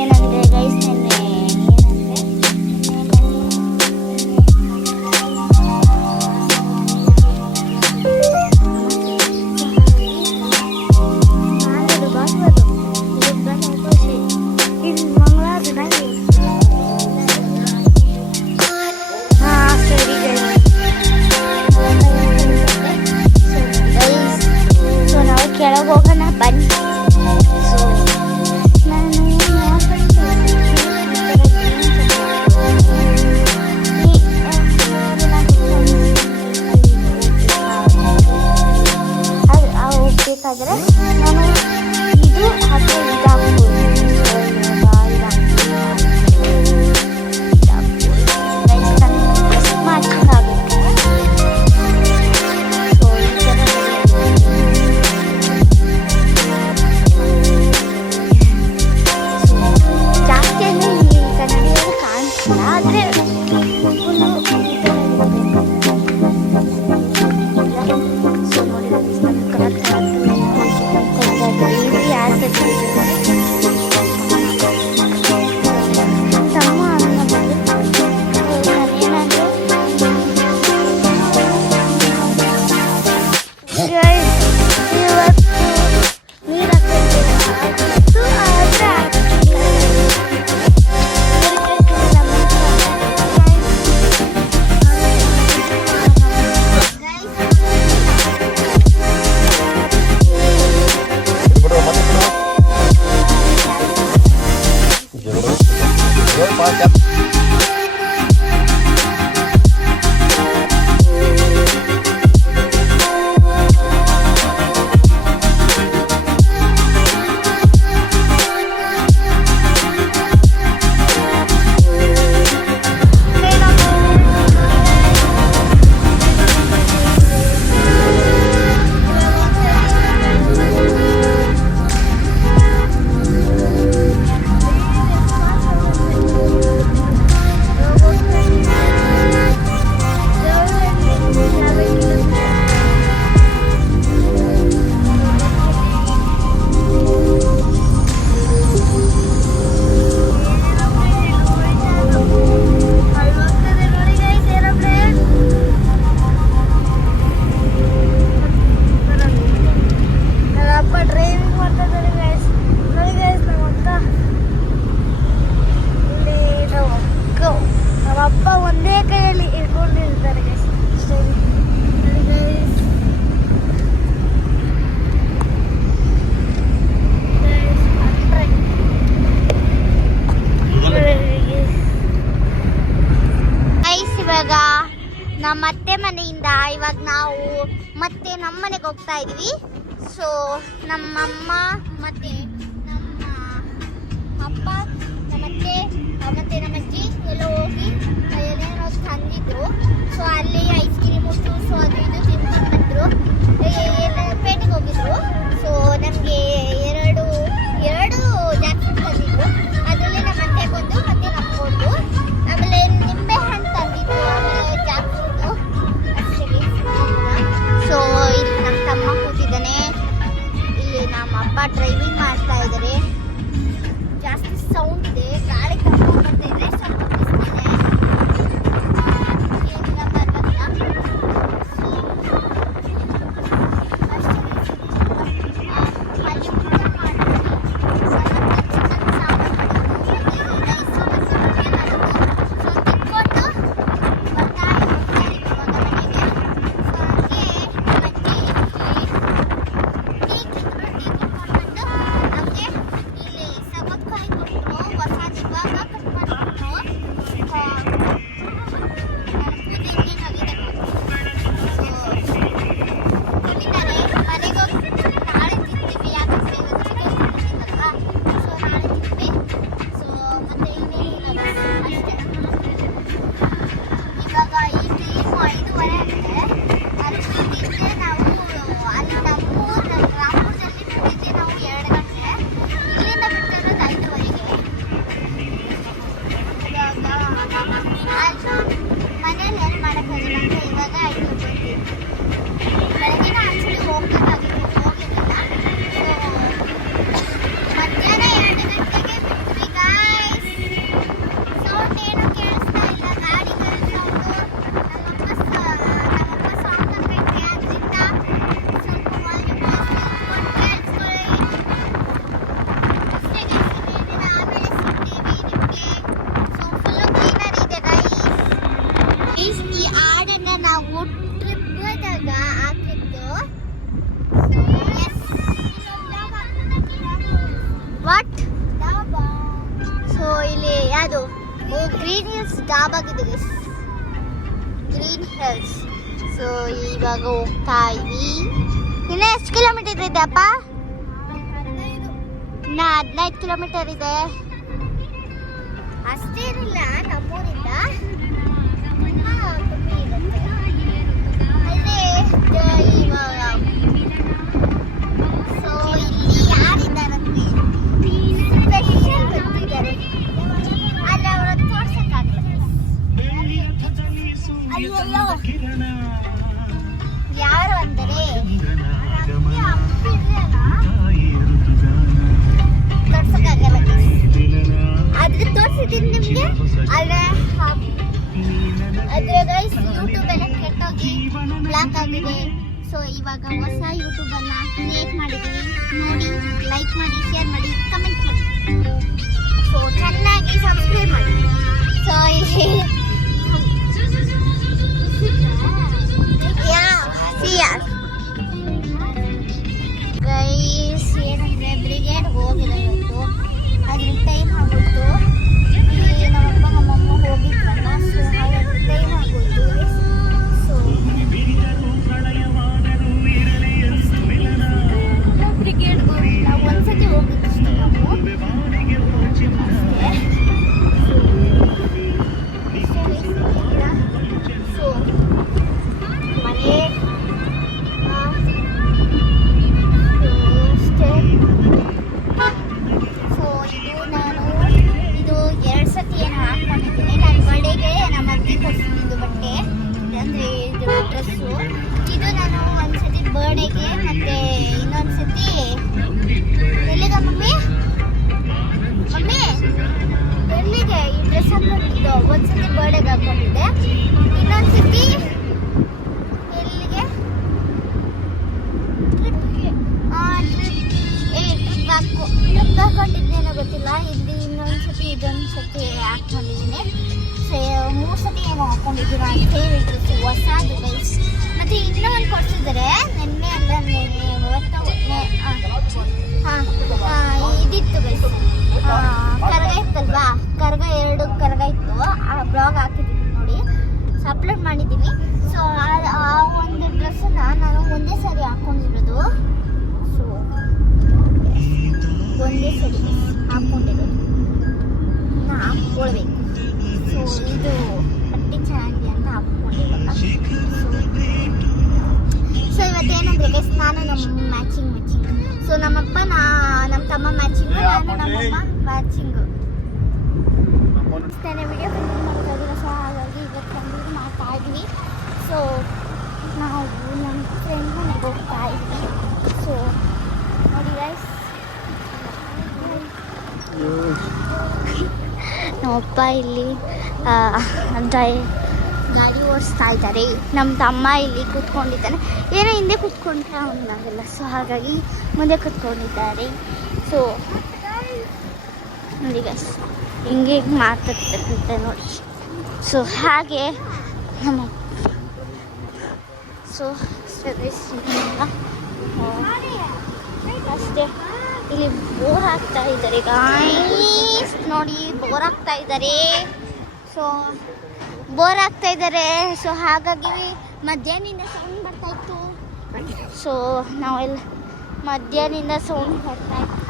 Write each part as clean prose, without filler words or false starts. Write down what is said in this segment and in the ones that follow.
ಏನಂದರೆ ಗೈಸ್ ನೆನ್ನೆ ಕೆಳಗೆ ಹೋಗೋಣ ಬನ್ನಿ. ಸೊ ನಾನು ಹೋಗ್ಬೇಕಾದ್ರೆ ನಾನು ಇದು ಹತ್ರ ನಮ್ಮ ಅತ್ತೆ ಮನೆಯಿಂದ ಇವಾಗ ನಾವು ಮತ್ತೆ ನಮ್ಮ ಮನೆಗೆ ಹೋಗ್ತಾ ಇದೀವಿ. ಸೊ ನಮ್ಮಮ್ಮ ಮತ್ತೆ ನಮ್ಮ ಅಪ್ಪ ನಮ್ಮತ್ತೆ ಮತ್ತೆ ನಮ್ಮ ಅಜ್ಜಿ ಎಲ್ಲ ಹೋಗಿ ಏನೇನೋ ತಂದಿದ್ರು. ಸೊ ಅಲ್ಲಿ ಐಸ್ ಕ್ರೀಮು ಜ್ಯೂಸು ಅದು ಇದು ತಿನ್ಕೊಂಡು ಬಂದರು. ಪೇಟೆಗೆ ಹೋಗಿದ್ರು. ಸೊ ನಮಗೆ ಎರಡು ಜಾಕ್ ಫ್ರೂಟ್ ತಂದಿದ್ರು. ಅದರಲ್ಲಿ ನಮ್ಮ ಅತ್ತೆಗೊಂದು ಮತ್ತೆ ನಮಗೊಂದು. ಆಮೇಲೆ ನಿಂಬೆ ಹಣ್ಣು ತಂದಿದ್ರು. ಆಮೇಲೆ ಜಾಕ್ ಫ್ರೂಟು ಅಷ್ಟೇ. ಸೊ ಇಲ್ಲಿ ನಮ್ಮ ತಮ್ಮ ಕೂತಿದ್ದಾನೆ. ಇಲ್ಲಿ ನಮ್ಮ ಅಪ್ಪ ಡ್ರೈವಿಂಗ್ ಮಾಡ್ತಾ ಇದ್ದಾರೆ. ಜಾಸ್ತಿ ಸೌಂಡ್ ಇದೆ, ಗಾಳಿ ಕರ್ಕೊಂಡು ಬರ್ತಾ ಇದೆ. ಸ್ವಲ್ಪ ಬಿಸಿಲಿದೆ, ಏನಿಲ್ಲ ಬರಲ್ಲ. ಹೊಸ ಇವಾಗ ಡಾಬಾಗಿದೆ ಗೈಸ್, ಗ್ರೀನ್ ಹಿಲ್ಸ್. ಸೊ ಇವಾಗ ಹೋಗ್ತಾ ಇದ್ವಿ. ಇನ್ನು ಎಷ್ಟು ಕಿಲೋಮೀಟರ್ ಇದೆ ಅಪ್ಪ? ಇನ್ನು 15 ಕಿಲೋಮೀಟರ್ ಇದೆ. ಅಷ್ಟೇನಿಲ್ಲ ನಮ್ಮೂರಿಂದ, ಕಮ್ಮಿ ಇರುತ್ತೆ. ಅಲ್ಲೇ ಇವಾಗ ಸೊ ಇಲ್ಲಿ ಯಾರಿದ್ದಾರಂದ್ರೆ ಸ್ಪೆಷಲ್ ಬರ್ತಿದ್ದಾರೆ, ಆದರೆ ಅವರ ತೋರ್ಸಕ್ಕಾಗಲ್ಲ. ಅಲ್ಲೆಲ್ಲೋ ಯಾರು ಅಂದರೆ ತೋರ್ಸಕ್ಕಾಗಲ್ಲ, ಆದ್ರೆ ತೋರಿಸಿದ್ದೀನಿ ನಿಮಗೆ. ಆದ್ರೆ ಗೈಸ್ ಯೂಟ್ಯೂಬ್ ಎಲ್ಲ ಕೆಟ್ಟೋಗಿ ಬ್ಲಾಕ್ ಆಗಿದೆ. ಸೊ ಇವಾಗ ಹೊಸ ಯೂಟ್ಯೂಬನ್ನು ಕ್ರಿಯೇಟ್ ಮಾಡಿದ್ದೀವಿ. ನೋಡಿ, ಲೈಕ್ ಮಾಡಿ, ಶೇರ್ ಮಾಡಿ, ಕಮೆಂಟ್ ಮಾಡಿ. ಸೊ ಚೆನ್ನಾಗಿ ಸಬ್ಸ್ಕ್ರೈಬ್ ಮಾಡಿ. ಸೊ ಇಲ್ಲಿ ಗೈಸ್ ಏನಂದರೆ ಬ್ರಿಗೇಡ್ ಹೋಗಿಲ್ಲ ಇವತ್ತು, ಅದ್ರ ಟೈಮ್ ಆಗೋಯ್ತು. ಇಲ್ಲಿ ನಮ್ಮಪ್ಪ ನಮ್ಮಮ್ಮ ಹೋಗಿದ್ರಲ್ಲ, ಸೊ ಹಾಗಾಗಿ ಟೈಮ್ ಆಗೋಯ್ತು. ಸೊ ಬ್ರಿಗೇಡ್ ಹೋಗಿಲ್ಲ, ಒಂದ್ಸತಿ ಹೋಗಿದ್ದು ಅಷ್ಟೇ ನಾವು ಅಷ್ಟೇ. ಸೊ ಮನೆ ಇದು 2 ಸತಿ ಏನೋ ಹಾಕ್ಕೊಂಡಿದ್ದೀನಿ. ನನ್ನ ಬರ್ಡೇಗೆ ನಮ್ಮ ಅಜ್ಜಿ ಕೊಡ್ಸಿದ್ದು ಬಟ್ಟೆ, ಅಂದರೆ ಇದು ಡ್ರೆಸ್ಸು. ಇದು ನಾನು ಒಂದು ಸತಿ ಬರ್ಡೇಗೆ, ಮತ್ತು ಇನ್ನೊಂದು ಸತಿ ಎಲ್ಲಿಗ ಮಮ್ಮಿ ಎಲ್ಲಿಗೆ ಈ ಡ್ರೆಸ್ ಹಾಕೊಂಡಿದ್ದು. ಒಂದು ಸತಿ ಬರ್ಡೇಗೆ ಹಾಕ್ಕೊಂಡಿದ್ದೆ, ಇನ್ನೊಂದು ಸತಿ ಎಲ್ಲಿಗೆ ಟ್ರಿಪ್ ಹಾಕೊಂಡಿದ್ದೇನೋ ಗೊತ್ತಿಲ್ಲ. ಇಲ್ಲಿ ಇನ್ನೊಂದು ಸತಿ ಇದೊಂದು ಸತಿ ಹಾಕೊಂಡಿದ್ದೀನಿ. 3 ಸತಿ ಏನೋ ಹಾಕೊಂಡಿದ್ದೀರ ಅಂತ ಹೇಳಿದ್ರು, ಹೊಸದು ಗೈಸ್. ಮತ್ತು ಇನ್ನೂ ಒಂದು ಕೊಡ್ಸಿದ್ದಾರೆ ನೆನ್ನೆ ಅಲ್ಲ, ಇದಿತ್ತು ಗೈಸ್, ಕರಗ ಇತ್ತಲ್ವಾ, ಕರಗ 2 ಕರಗ ಇತ್ತು. ಆ ಬ್ಲಾಗ್ ಹಾಕಿದ್ದೀನಿ ನೋಡಿ, ಸೊ ಅಪ್ಲೋಡ್ ಮಾಡಿದ್ದೀನಿ. ಸೊ ಆ ಒಂದು ಡ್ರೆಸ್ಸನ್ನು ನಾನು ಒಂದೇ ಸಾರಿ ಹಾಕ್ಕೊಂಡಿರೋದು. ಸೊ ಒಂದೇ ಸರಿ ಹಾಕ್ಕೊಂಡಿರೋದು, ಇನ್ನು ಹಾಕ್ಕೊಳ್ಬೇಕು. ಸೊ ಇದು ಬಟ್ಟೆ ಚೆನ್ನಾಗಿದೆ ಅಂತ ಹಾಕ್ಕೊಂಡಿರೋಲ್ಲ. ಸೊ ಇವತ್ತೇನಂದ್ರೆ ಗೈಸ್, ನಾನು ನಮ್ಮ ಮ್ಯಾಚಿಂಗ್. ಸೊ ನಮ್ಮಪ್ಪ ನಮ್ಮ ತಮ್ಮ ಮ್ಯಾಚಿಂಗು, ನಾನು ನಮ್ಮಮ್ಮ ಮ್ಯಾಚಿಂಗು. ತಾನೇ ವಿಡಿಯೋ ಕಂಟಿನ್ಯೂ ಮಾಡ್ತಾ ಇದ್ದೀರ. ಸೊ ಹಾಗಾಗಿ ಇವತ್ತು ಕಂಟಿನ್ಯೂ ಮಾಡ್ತಾ ಇದ್ವಿ. ಸೊ ನಾವು ನಮ್ಮ ಫ್ರೆಂಡ್ ಮನೆಗೆ ಹೋಗ್ತಾ ಇದ್ವಿ. ಸೊ ನೋಡಿ ಗೈಸ್, ನಮ್ಮಪ್ಪ ಇಲ್ಲಿ ಗಾಡಿ ಓಡಿಸ್ತಾ ಇದ್ದಾರೆ. ನಮ್ಮ ತಮ್ಮ ಇಲ್ಲಿ ಕೂತ್ಕೊಂಡಿದ್ದಾನೆ, ಏನೋ ಹಿಂದೆ ಕೂತ್ಕೊಂಡ್ರೆ ಅವನಾಗಲ್ಲ. ಸೊ ಹಾಗಾಗಿ ಮುಂದೆ ಕೂತ್ಕೊಂಡಿದ್ದಾರೆ. ಸೊ ನೋಡಿ ಗೈಸ್, ಹಿಂಗೆ ಮಾತಾಡ್ತಿರ್ತೆ ನೋಡಿ. ಸೊ ಹಾಗೆ ನಮ್ಮ ಸೊ ಅಷ್ಟೇ. ಇಲ್ಲಿ ಬೋರ್ ಹಾಕ್ತಾ ಇದ್ದಾರೆ ಗಾಯ್ಸ್, ನೋಡಿ ಬೋರ್ ಹಾಕ್ತಾ ಇದ್ದಾರೆ. ಸೊ ಬೋರ್ ಹಾಕ್ತಾ ಇದ್ದಾರೆ. ಸೊ ಹಾಗಾಗಿ ಮಧ್ಯಾಹ್ನದಿಂದ ಸೌಂಡ್ ಬರ್ತಾ ಇತ್ತು. ಸೊ ನಾವೆಲ್ಲ ಮಧ್ಯಾಹ್ನದಿಂದ ಸೌಂಡ್ ಬರ್ತಾ ಇತ್ತು.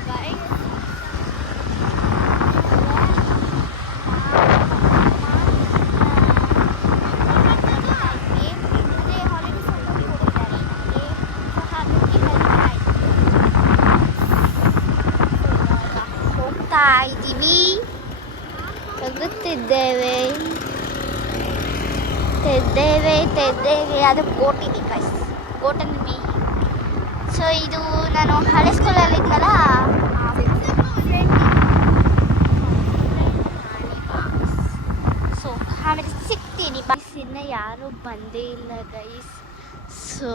ಇದ್ದೀವಿ, ತೆಗೆದುತ್ತಿದ್ದೇವೆ, ಅದು ಗೋಟ್ ಇದೆ ಗೈಸ್, ಗೋಟನ್ ಬಿ. ಸೊ ಇದು ನಾನು ಹಳೆ ಸ್ಕೂಲಲ್ಲಿ ಇದ್ನಲ್ಲ, ಸೊ ಆಮೇಲೆ ಸಿಗ್ತೀನಿ. ಬಸ್ ಇನ್ನು ಯಾರೂ ಬಂದೇ ಇಲ್ಲ ಗೈಸ್. ಸೊ